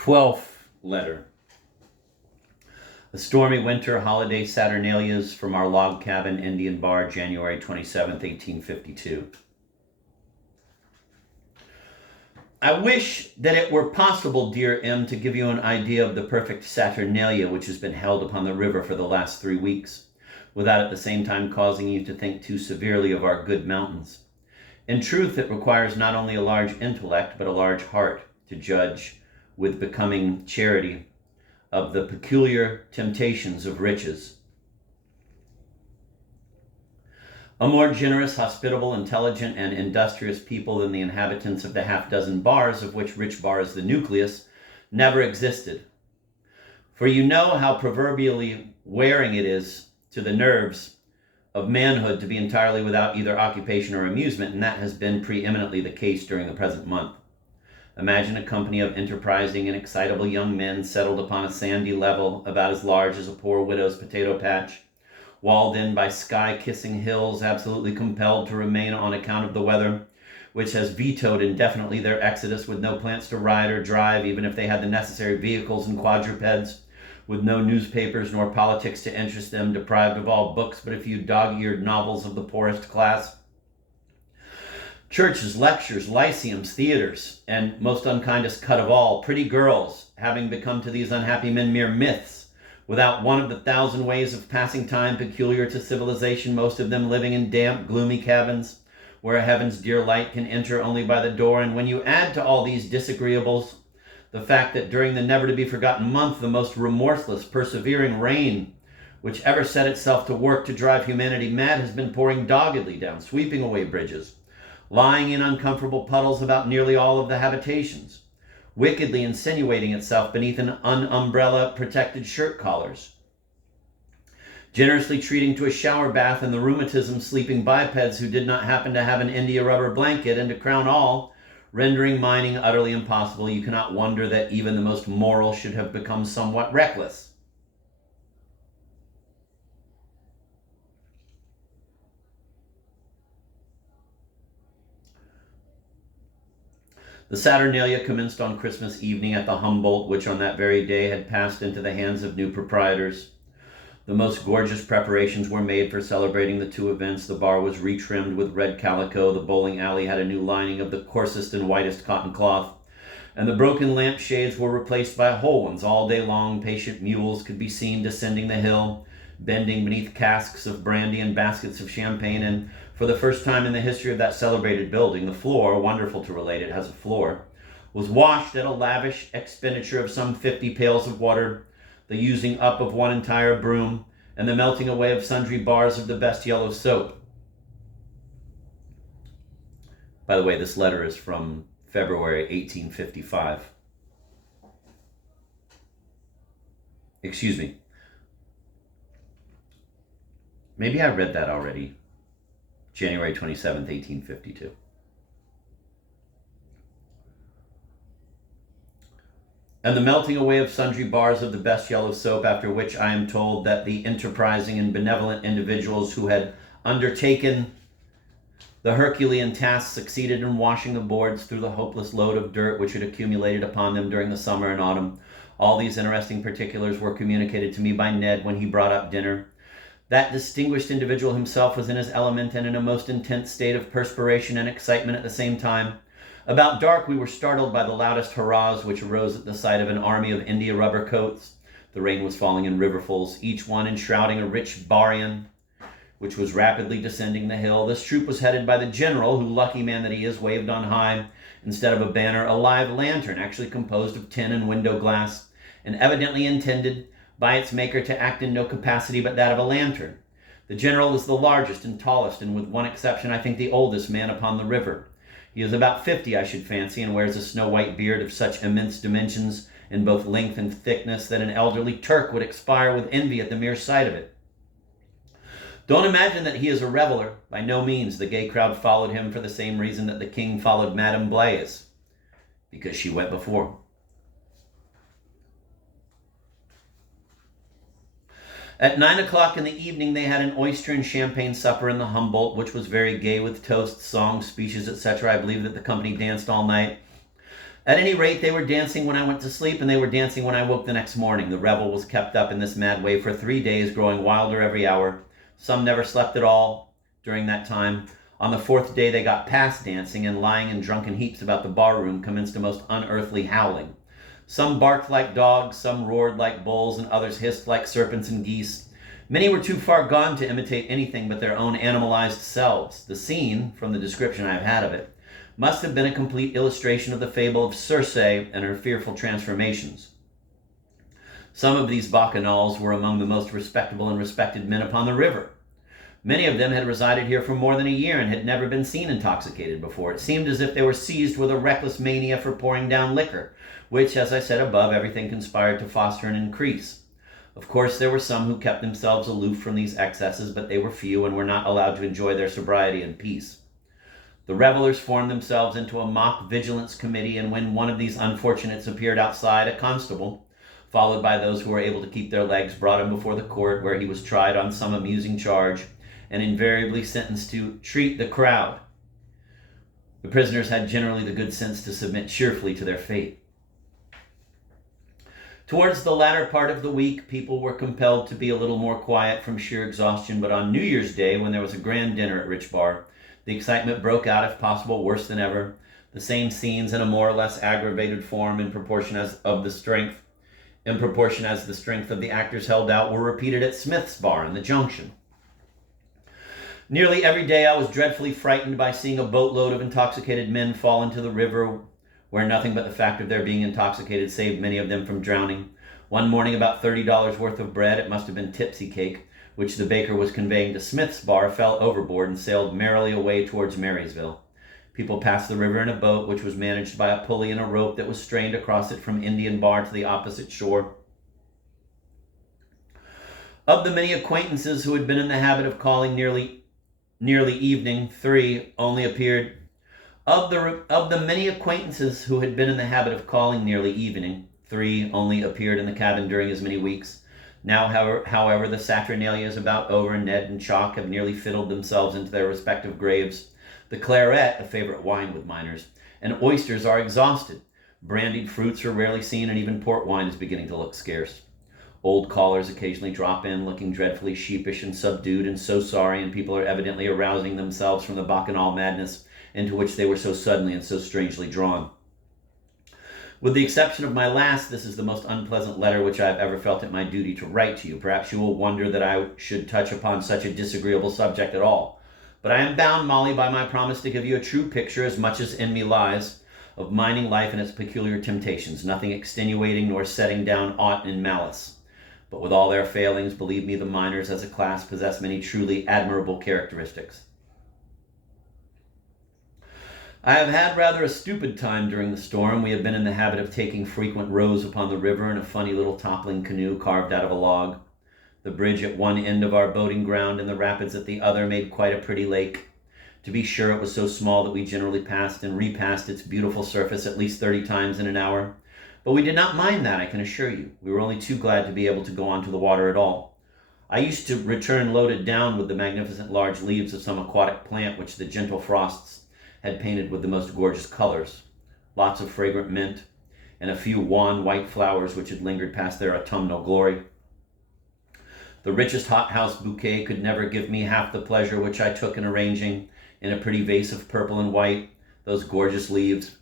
12th letter. A stormy winter, holiday Saturnalias from our log cabin Indian bar, January 27th, 1852. I wish that it were possible, dear M, to give you an idea of the perfect Saturnalia which has been held upon the river for the last 3 weeks, without at the same time causing you to think too severely of our good mountains. In truth, it requires not only a large intellect, but a large heart to judge with becoming charity of the peculiar temptations of riches. A more generous, hospitable, intelligent, and industrious people than the inhabitants of the half-dozen bars, of which Rich Bar is the nucleus, never existed. For you know how proverbially wearing it is to the nerves of manhood to be entirely without either occupation or amusement, and that has been preeminently the case during the present month. Imagine a company of enterprising and excitable young men settled upon a sandy level about as large as a poor widow's potato patch, walled in by sky-kissing hills, absolutely compelled to remain on account of the weather, which has vetoed indefinitely their exodus, with no plants to ride or drive, even if they had the necessary vehicles and quadrupeds, with no newspapers nor politics to interest them, deprived of all books but a few dog-eared novels of the poorest class. Churches, lectures, lyceums, theaters, and, most unkindest cut of all, pretty girls, having become to these unhappy men mere myths, without one of the 1,000 ways of passing time peculiar to civilization, most of them living in damp, gloomy cabins, where a heaven's dear light can enter only by the door. And when you add to all these disagreeables the fact that during the never-to-be-forgotten month, the most remorseless, persevering rain which ever set itself to work to drive humanity mad has been pouring doggedly down, sweeping away bridges, lying in uncomfortable puddles about nearly all of the habitations, wickedly insinuating itself beneath an un-umbrella-protected shirt collars, generously treating to a shower bath in the rheumatism-sleeping bipeds who did not happen to have an India rubber blanket, and to crown all, rendering mining utterly impossible. You cannot wonder that even the most moral should have become somewhat reckless. The Saturnalia commenced on Christmas evening at the Humboldt, which on that very day had passed into the hands of new proprietors. The most gorgeous preparations were made for celebrating the two events. The bar was retrimmed with red calico, the bowling alley had a new lining of the coarsest and whitest cotton cloth, and the broken lampshades were replaced by whole ones. All day long, patient mules could be seen descending the hill, bending beneath casks of brandy and baskets of champagne, and for the first time in the history of that celebrated building, the floor, wonderful to relate, it has a floor, was washed at a lavish expenditure of some 50 pails of water, the using up of one entire broom, and the melting away of sundry bars of the best yellow soap. By the way, this letter is from February 1855. Excuse me. Maybe I read that already. January 27th, 1852. And the melting away of sundry bars of the best yellow soap, after which I am told that the enterprising and benevolent individuals who had undertaken the Herculean task succeeded in washing the boards through the hopeless load of dirt which had accumulated upon them during the summer and autumn. All these interesting particulars were communicated to me by Ned when he brought up dinner. That distinguished individual himself was in his element and in a most intense state of perspiration and excitement at the same time. About dark, we were startled by the loudest hurrahs which arose at the sight of an army of India rubber coats. The rain was falling in riverfuls, each one enshrouding a rich barian, which was rapidly descending the hill. This troop was headed by the general, who, lucky man that he is, waved on high, instead of a banner, a live lantern, actually composed of tin and window glass, and evidently intended by its maker to act in no capacity but that of a lantern. The general is the largest and tallest, and with one exception, I think the oldest man upon the river. He is about 50, I should fancy, and wears a snow-white beard of such immense dimensions in both length and thickness that an elderly Turk would expire with envy at the mere sight of it. Don't imagine that he is a reveler. By no means. The gay crowd followed him for the same reason that the king followed Madame Blaise, because she went before. At 9 o'clock in the evening, they had an oyster and champagne supper in the Humboldt, which was very gay with toasts, songs, speeches, etc. I believe that the company danced all night. At any rate, they were dancing when I went to sleep, and they were dancing when I woke the next morning. The revel was kept up in this mad way for 3 days, growing wilder every hour. Some never slept at all during that time. On the 4th day, they got past dancing, and lying in drunken heaps about the barroom, commenced a most unearthly howling. Some barked like dogs, some roared like bulls, and others hissed like serpents and geese. Many were too far gone to imitate anything but their own animalized selves. The scene, from the description I have had of it, must have been a complete illustration of the fable of Circe and her fearful transformations. Some of these bacchanals were among the most respectable and respected men upon the river. Many of them had resided here for more than a year and had never been seen intoxicated before. It seemed as if they were seized with a reckless mania for pouring down liquor, which, as I said above, everything conspired to foster and increase. Of course, there were some who kept themselves aloof from these excesses, but they were few and were not allowed to enjoy their sobriety in peace. The revelers formed themselves into a mock vigilance committee, and when one of these unfortunates appeared outside, a constable, followed by those who were able to keep their legs, brought him before the court, where he was tried on some amusing charge and invariably sentenced to treat the crowd. The prisoners had generally the good sense to submit cheerfully to their fate. Towards the latter part of the week, people were compelled to be a little more quiet from sheer exhaustion, but on New Year's Day, when there was a grand dinner at Rich Bar, the excitement broke out, if possible, worse than ever. The same scenes in a more or less aggravated form in proportion as the strength of the actors held out were repeated at Smith's Bar in the Junction. Nearly every day I was dreadfully frightened by seeing a boatload of intoxicated men fall into the river, where nothing but the fact of their being intoxicated saved many of them from drowning. One morning, about $30 worth of bread, it must have been tipsy cake, which the baker was conveying to Smith's Bar, fell overboard and sailed merrily away towards Marysville. People passed the river in a boat, which was managed by a pulley and a rope that was strained across it from Indian Bar to the opposite shore. Of the many acquaintances who had been in the habit of calling nearly evening, 3 only appeared. Of the many acquaintances who had been in the habit of calling nearly evening, 3 only appeared in the cabin during as many weeks. Now, however, the Saturnalia is about over, and Ned and Chalk have nearly fiddled themselves into their respective graves. The claret, a favorite wine with miners, and oysters are exhausted. Brandied fruits are rarely seen, and even port wine is beginning to look scarce. Old callers occasionally drop in, looking dreadfully sheepish and subdued and so sorry, and people are evidently arousing themselves from the bacchanal madness into which they were so suddenly and so strangely drawn. With the exception of my last, this is the most unpleasant letter which I have ever felt it my duty to write to you. Perhaps you will wonder that I should touch upon such a disagreeable subject at all. But I am bound, Molly, by my promise to give you a true picture, as much as in me lies, of mining life and its peculiar temptations, nothing extenuating nor setting down aught in malice. But with all their failings, believe me, the miners as a class possess many truly admirable characteristics. I have had rather a stupid time during the storm. We have been in the habit of taking frequent rows upon the river in a funny little toppling canoe carved out of a log. The bridge at one end of our boating ground and the rapids at the other made quite a pretty lake. To be sure, it was so small that we generally passed and repassed its beautiful surface at least 30 times in an hour. But we did not mind that, I can assure you. We were only too glad to be able to go onto the water at all. I used to return loaded down with the magnificent large leaves of some aquatic plant which the gentle frosts had painted with the most gorgeous colors. Lots of fragrant mint, and a few wan white flowers which had lingered past their autumnal glory. The richest hothouse bouquet could never give me half the pleasure which I took in arranging, in a pretty vase of purple and white, those gorgeous leaves.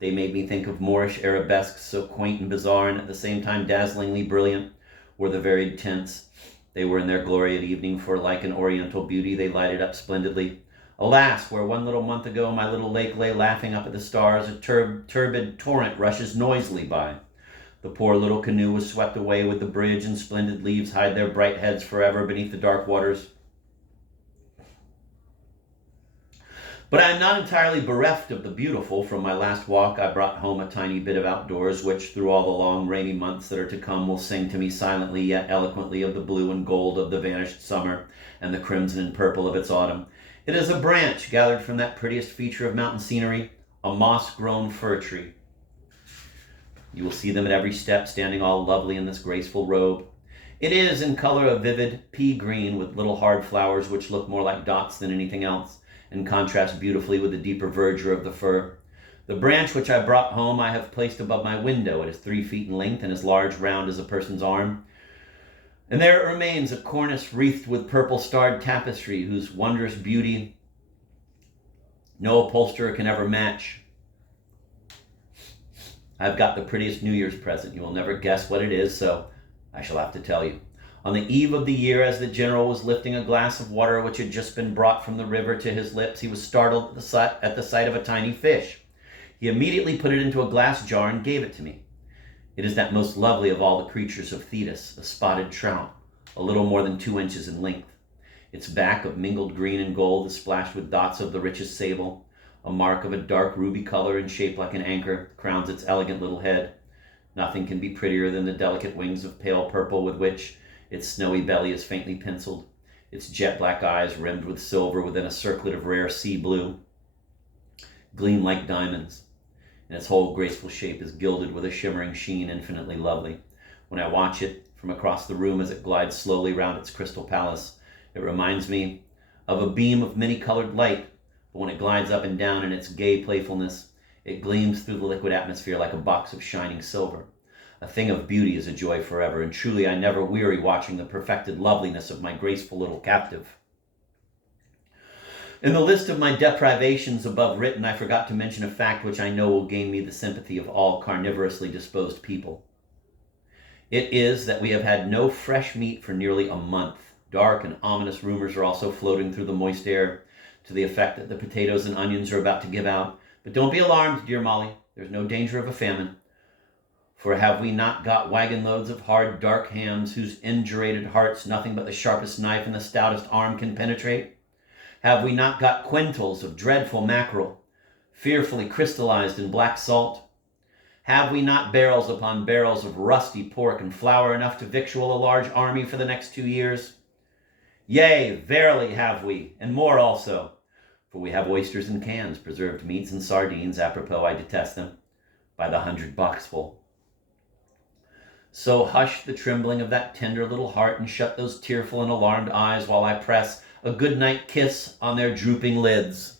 They made me think of Moorish arabesques, so quaint and bizarre, and at the same time dazzlingly brilliant were the varied tints. They were in their glory at evening, for like an oriental beauty, they lighted up splendidly. Alas, where 1 little month ago my little lake lay laughing up at the stars, a turbid torrent rushes noisily by. The poor little canoe was swept away with the bridge, and splendid leaves hide their bright heads forever beneath the dark waters. But I am not entirely bereft of the beautiful. From my last walk I brought home a tiny bit of outdoors, which through all the long rainy months that are to come will sing to me silently yet eloquently of the blue and gold of the vanished summer and the crimson and purple of its autumn. It is a branch gathered from that prettiest feature of mountain scenery, a moss-grown fir tree. You will see them at every step, standing all lovely in this graceful robe. It is in color a vivid pea green with little hard flowers which look more like dots than anything else, and contrast beautifully with the deeper verdure of the fir. The branch which I brought home I have placed above my window. It is 3 feet in length and as large round as a person's arm. And there it remains, a cornice wreathed with purple-starred tapestry, whose wondrous beauty no upholsterer can ever match. I've got the prettiest New Year's present. You will never guess what it is, so I shall have to tell you. On the eve of the year, as the general was lifting a glass of water which had just been brought from the river to his lips, he was startled at the sight of a tiny fish. He immediately put it into a glass jar and gave it to me. It is that most lovely of all the creatures of Thetis, a spotted trout, a little more than 2 inches in length. Its back of mingled green and gold is splashed with dots of the richest sable. A mark of a dark ruby color and shaped like an anchor crowns its elegant little head. Nothing can be prettier than the delicate wings of pale purple with which its snowy belly is faintly penciled, its jet black eyes rimmed with silver within a circlet of rare sea blue, gleam like diamonds, and its whole graceful shape is gilded with a shimmering sheen infinitely lovely. When I watch it from across the room as it glides slowly round its crystal palace, it reminds me of a beam of many-colored light, but when it glides up and down in its gay playfulness, it gleams through the liquid atmosphere like a box of shining silver. A thing of beauty is a joy forever, and truly I never weary watching the perfected loveliness of my graceful little captive. In the list of my deprivations above written, I forgot to mention a fact which I know will gain me the sympathy of all carnivorously disposed people. It is that we have had no fresh meat for nearly a month. Dark and ominous rumors are also floating through the moist air to the effect that the potatoes and onions are about to give out. But don't be alarmed, dear Molly. There's no danger of a famine. For have we not got wagon loads of hard, dark hams, whose indurated hearts nothing but the sharpest knife and the stoutest arm can penetrate? Have we not got quintals of dreadful mackerel, fearfully crystallized in black salt? Have we not barrels upon barrels of rusty pork and flour enough to victual a large army for the next 2 years? Yea, verily have we, and more also. For we have oysters in cans, preserved meats and sardines, apropos I detest them, by the 100 boxful. So hush the trembling of that tender little heart and shut those tearful and alarmed eyes while I press a good-night kiss on their drooping lids.